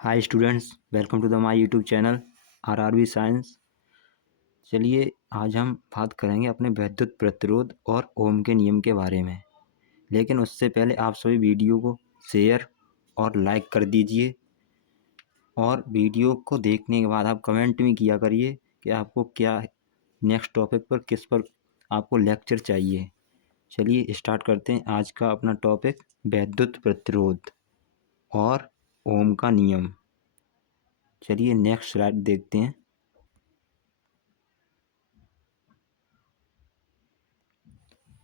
Hi students, welcome to the my YouTube channel RRB science. चलिए आज हम बात करेंगे अपने वैद्युत प्रतिरोध और ओम के नियम के बारे में। लेकिन उससे पहले आप सभी वीडियो को शेयर और लाइक कर दीजिए और वीडियो को देखने के बाद आप कमेंट भी किया करिए कि आपको क्या नेक्स्ट टॉपिक पर किस पर आपको लेक्चर चाहिए। चलिए स्टार्ट करते हैं आज का अपना टॉपिक, वैद्युत प्रतिरोध और ओम का नियम। चलिए नेक्स्ट स्लाइड देखते हैं।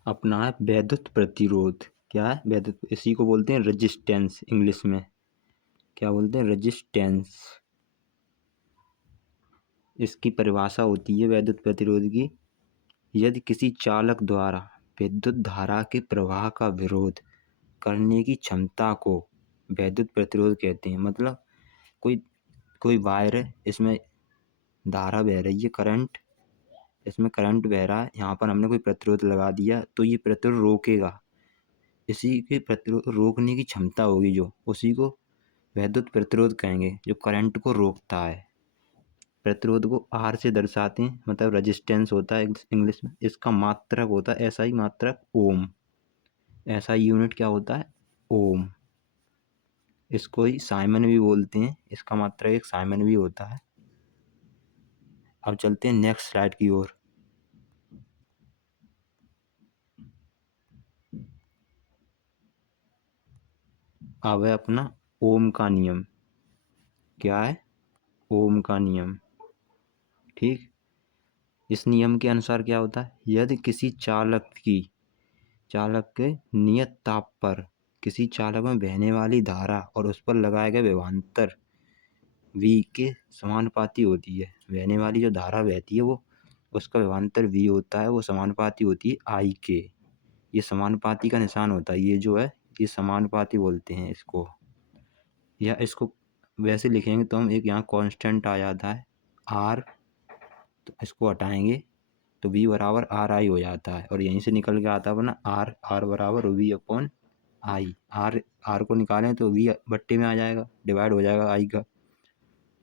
अपना है वैद्युत प्रतिरोध। क्या है वैद्युत? इसी को बोलते हैं रेजिस्टेंस। इंग्लिश में क्या बोलते हैं? रेजिस्टेंस। इसकी परिभाषा होती है वैद्युत प्रतिरोध की, यदि किसी चालक द्वारा विद्युत धारा के प्रवाह का विरोध करने की क्षमता को वैद्युत प्रतिरोध कहते हैं। मतलब कोई कोई वायर है, इसमें धारा बह रही है, करंट, इसमें करंट बह रहा है, यहाँ पर हमने कोई प्रतिरोध लगा दिया तो ये प्रतिरोध रोकेगा। इसी के प्रतिरोध रोकने की क्षमता होगी जो, उसी को वैद्युत प्रतिरोध कहेंगे, जो करंट को रोकता है। प्रतिरोध को आर से दर्शाते हैं, मतलब रेजिस्टेंस होता है इंग्लिश में। इसका मात्रक होता है एसआई मात्रक ओम। एसआई यूनिट क्या होता है? ओम। इसको ही साइमन भी बोलते हैं, इसका मात्रक एक साइमन भी होता है। अब चलते हैं नेक्स्ट स्लाइड की ओर। अब है अपना ओम का नियम। क्या है? ओम का नियम। ठीक, इस नियम के अनुसार क्या होता है? यदि किसी चालक के नियत ताप पर किसी चालक में बहने वाली धारा और उस पर लगाए गए विभवांतर V के समानुपाती होती है। बहने वाली जो धारा बहती है वो, उसका विभवांतर V होता है, वो समानुपाती होती है I के। ये समानुपाती का निशान होता है, ये जो है ये समानुपाती बोलते हैं इसको। या इसको वैसे लिखेंगे तो हम एक यहाँ कांस्टेंट आ जाता है R, तो इसको हटाएंगे तो V बराबर आर आई हो जाता है, और यहीं से निकल के आता है अपना आर बराबर V अपॉन आई। आर को निकालें तो V बट्टे में आ जाएगा, डिवाइड हो जाएगा आई का,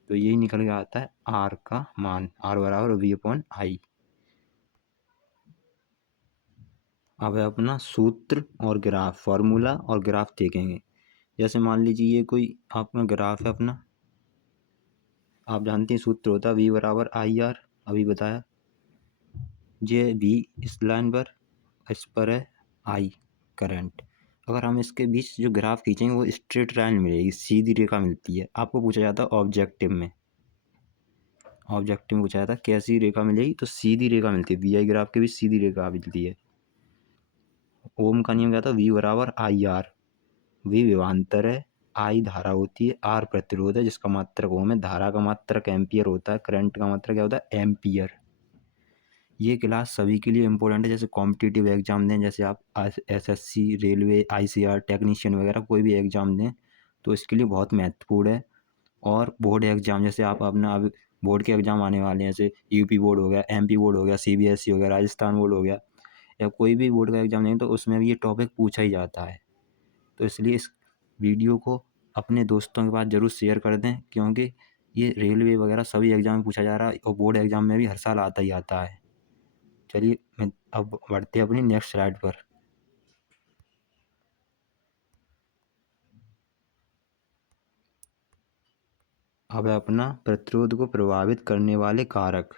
तो यही निकल के आता है आर का मान, आर बराबर V अपॉन आई। अब है अपना सूत्र और ग्राफ, फॉर्मूला और ग्राफ देखेंगे। जैसे मान लीजिए ये कोई अपना ग्राफ है अपना, आप जानते हैं सूत्र होता है V बराबर आई आर, अभी बताया। ये V इस लाइन पर, इस पर है आई करंट। अगर हम इसके बीच जो ग्राफ खींचेंगे वो स्ट्रेट लाइन मिलेगी, सीधी रेखा मिलती है। आपको पूछा जाता है ऑब्जेक्टिव में, पूछा जाता है कैसी रेखा मिलेगी, तो सीधी रेखा मिलती है। वी आई ग्राफ के बीच सीधी रेखा मिलती है। ओम का नियम क्या था? वी बराबर आई आर। वी विभवांतर है, आई धारा होती है, आर प्रतिरोध है जिसका मात्रक ओम है। धारा का मात्रक एम्पियर होता है, करंट का मात्रक क्या होता है? एम्पियर। ये क्लास सभी के लिए इम्पोर्टेंट है। जैसे कॉम्पिटिटिव एग्जाम दें, जैसे आप एसएससी, रेलवे, आईसीआर, टेक्नीशियन वगैरह कोई भी एग्जाम दें तो इसके लिए बहुत महत्वपूर्ण है। और बोर्ड एग्जाम, जैसे आप अपना अब बोर्ड के एग्जाम आने वाले हैं, जैसे यूपी बोर्ड हो गया, एमपी बोर्ड हो गया, सीबीएसई हो गया, राजस्थान बोर्ड हो गया, या कोई भी बोर्ड का एग्जाम दें तो उसमें भी ये टॉपिक पूछा ही जाता है। तो इसलिए इस वीडियो को अपने दोस्तों के पास ज़रूर शेयर कर दें, क्योंकि ये रेलवे वगैरह सभी एग्जाम में पूछा जा रहा है और बोर्ड एग्जाम में भी हर साल आता ही आता है। चलिए मैं अब बढ़ते हैं अपनी नेक्स्ट स्लाइड पर। अब है अपना प्रतिरोध को प्रभावित करने वाले कारक।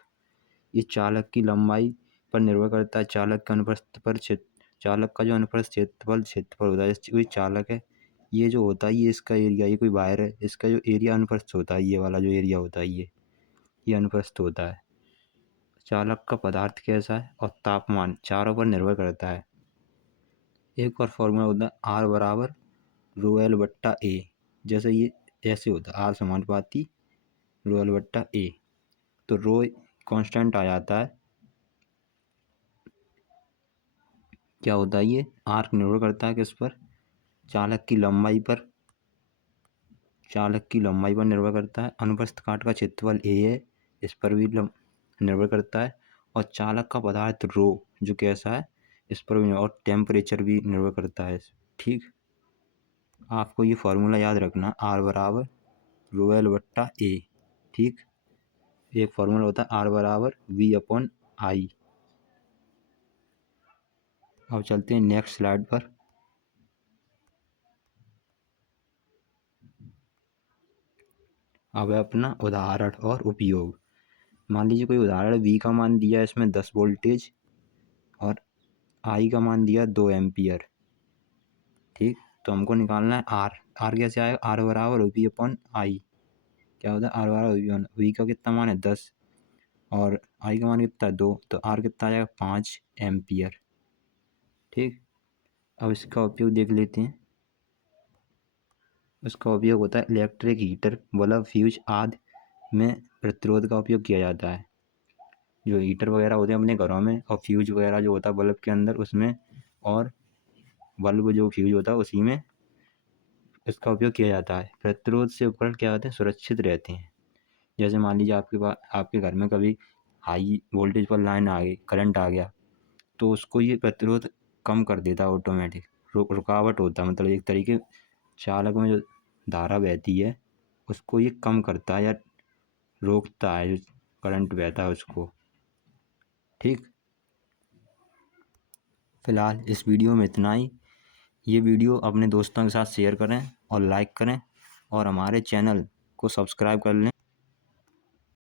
ये चालक की लंबाई पर निर्भर करता है, चालक के अनुप्रस्थ पर चालक का जो अनुप्रस्थ क्षेत्रफल होता है, कोई चालक है, ये जो होता है ये इसका एरिया, ये कोई वायर है, इसका जो एरिया अनुप्रस्थ होता है, ये वाला जो एरिया होता है ये अनुप्रस्थ होता है। चालक का पदार्थ कैसा है और तापमान चारों पर निर्भर करता है। एक और फॉर्मूला होता है आर बराबर रो एल बट्टा ए। जैसे ये ऐसे होता है, आर समानुपाती रो एल बट्टा ए, तो रो कांस्टेंट आ जाता है। क्या होता है ये? आर निर्भर करता है किस पर? चालक की लंबाई पर, निर्भर करता है। अनुप्रस्थ काट का क्षेत्रफल ए है, इस पर भी निर्भर करता है। और चालक का पदार्थ रो जो कैसा है, इस पर भी, और टेम्परेचर भी निर्भर करता है। ठीक, आपको ये फॉर्मूला याद रखना, आर बराबर रो एल बट्टा ए। ठीक, एक फॉर्मूला होता है R = V/I। अब चलते हैं नेक्स्ट स्लाइड पर। अब है अपना उदाहरण और उपयोग। मान लीजिए कोई उदाहरण, V का मान दिया है इसमें 10 वोल्टेज और I का मान दिया 2 एम्पियर। ठीक, तो हमको निकालना है R कैसे आएगा, R = V/I। क्या होता है, R = V का कितना मान है 10 और I का मान कितना है 2, तो R कितना आ जाएगा 5 एम्पियर। ठीक, अब इसका उपयोग देख लेते हैं। इसका उपयोग होता है इलेक्ट्रिक हीटर, बल्ब, फ्यूज आदि में प्रतिरोध का उपयोग किया जाता है। जो हीटर वगैरह होते हैं अपने घरों में, और फ्यूज वगैरह जो होता है बल्ब के अंदर उसमें, और बल्ब जो फ्यूज होता है उसी में इसका उपयोग किया जाता है। प्रतिरोध से उपकरण क्या होते हैं, सुरक्षित रहते हैं। जैसे मान लीजिए आपके पास, आपके घर में कभी हाई वोल्टेज पर लाइन आ गई, करंट आ गया, तो उसको ये प्रतिरोध कम कर देता है ऑटोमेटिक। रुकावट होता है, मतलब एक तरीके चालक में जो धारा बहती है उसको ये कम करता है या रोकता है, जो करंट बहता है उसको। ठीक, फिलहाल इस वीडियो में इतना ही। ये वीडियो अपने दोस्तों के साथ शेयर करें और लाइक करें, और हमारे चैनल को सब्सक्राइब कर लें।